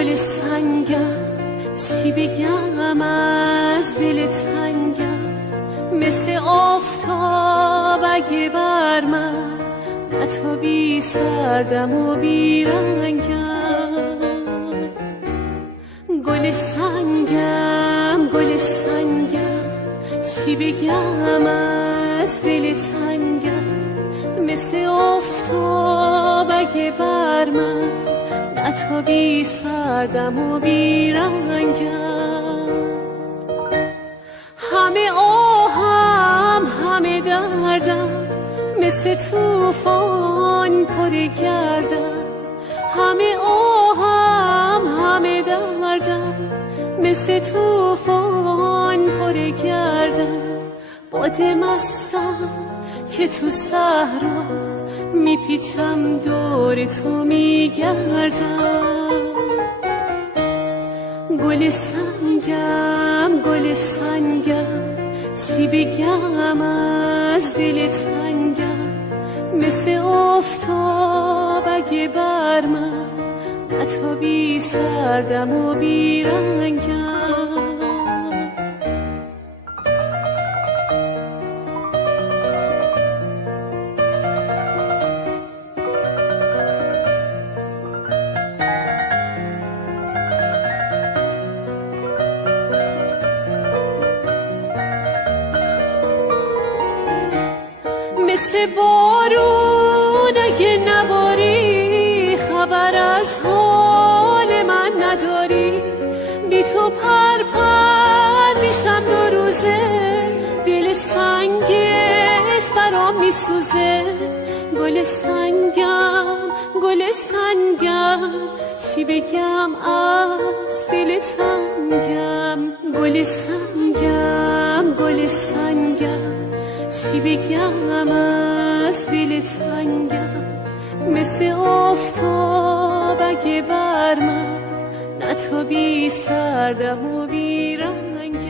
گل سنگم چی بگم از دل تنگم، مثل آفتاب اگه بر من نتابی سردم و بیرنگم. گل سنگم گل سنگم چی بگم از دل تنگم، مثل آفتاب اگه بر من نتابی سردم و بیرنگم. همه آهم همه دردم مثل توفان پر گردم، همه آهم همه دردم مثل توفان پر گردم. باد مستم که تو صحرا میپیچم دور تو میگردم. گل سنگم گل سنگم چی بگم از دل تنگم، مثل آفتاب اگه بر من نتابی سردم و بیرنگم. مثل بارون اگه نباری، خبر از حال من نداری، بی تو پر پر میشم دو روزه، دل سنگت برام میسوزه. گل سنگم گل سنگم چی بگم از دل تنگم، گل سنگم گل سنگم چی بگم از دل تنگم، مثل آفتاب اگه بر من نتابی سردم و بیرنگم.